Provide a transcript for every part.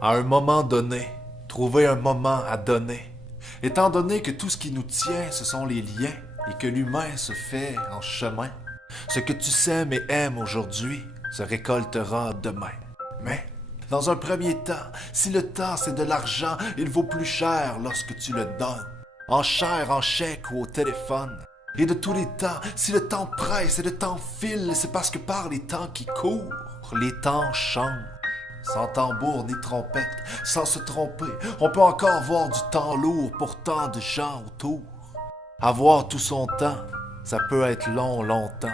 À un moment donné, trouver un moment à donner. Étant donné que tout ce qui nous tient, ce sont les liens, et que l'humain se fait en chemin, ce que tu sèmes et aimes aujourd'hui se récoltera demain. Mais, dans un premier temps, si le temps c'est de l'argent, il vaut plus cher lorsque tu le donnes. En chair, en chèque ou au téléphone. Et de tous les temps, si le temps presse et le temps file, c'est parce que par les temps qui courent, les temps changent. Sans tambour ni trompette, sans se tromper, on peut encore voir du temps lourd pour tant de gens autour. Avoir tout son temps, ça peut être long, longtemps.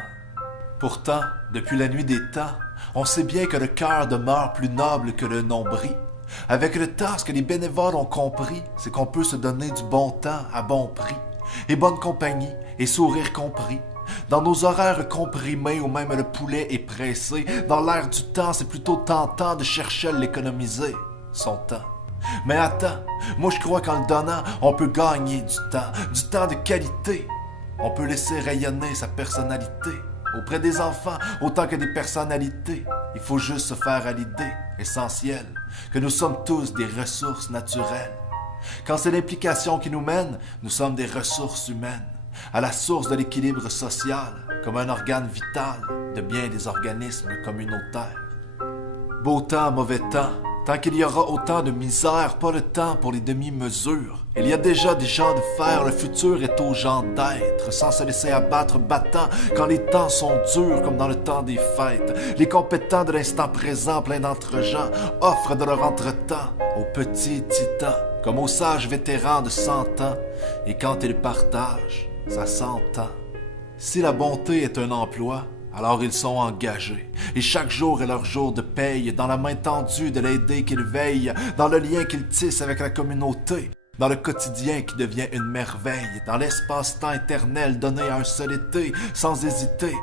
Pourtant, depuis la nuit des temps, on sait bien que le cœur demeure plus noble que le nombril. Avec le temps, ce que les bénévoles ont compris, c'est qu'on peut se donner du bon temps à bon prix, et bonne compagnie, et sourire compris. Dans nos horaires comprimés où même le poulet est pressé, dans l'air du temps, c'est plutôt tentant de chercher à l'économiser, son temps. Mais attends, moi je crois qu'en le donnant, on peut gagner du temps de qualité. On peut laisser rayonner sa personnalité. Auprès des enfants, autant que des personnalités, il faut juste se faire à l'idée, essentielle, que nous sommes tous des ressources naturelles. Quand c'est l'implication qui nous mène, nous sommes des ressources humaines, à la source de l'équilibre social, comme un organe vital de bien des organismes communautaires. Beau temps, mauvais temps, tant qu'il y aura autant de misère, pas le temps pour les demi-mesures. Il y a déjà des gens de fer, le futur est aux gens d'être, sans se laisser abattre battant quand les temps sont durs comme dans le temps des fêtes. Les compétents de l'instant présent, plein d'entre-gens, offrent de leur entre-temps aux petits titans, comme aux sages vétérans de 100 ans, et quand ils partagent, ça s'entend. Si la bonté est un emploi, alors ils sont engagés, et chaque jour est leur jour de paye, dans la main tendue de l'aider qu'ils veillent, dans le lien qu'ils tissent avec la communauté, dans le quotidien qui devient une merveille, dans l'espace-temps éternel donné à un seul été, sans hésiter.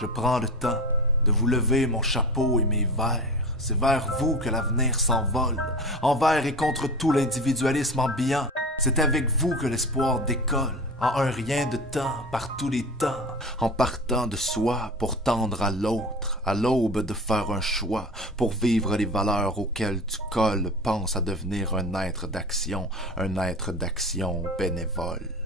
Je prends le temps de vous lever mon chapeau et mes verres. C'est vers vous que l'avenir s'envole, envers et contre tout l'individualisme ambiant. C'est avec vous que l'espoir décolle, en un rien de temps, par tous les temps, en partant de soi pour tendre à l'autre, à l'aube de faire un choix, pour vivre les valeurs auxquelles tu colles, pense à devenir un être d'action bénévole.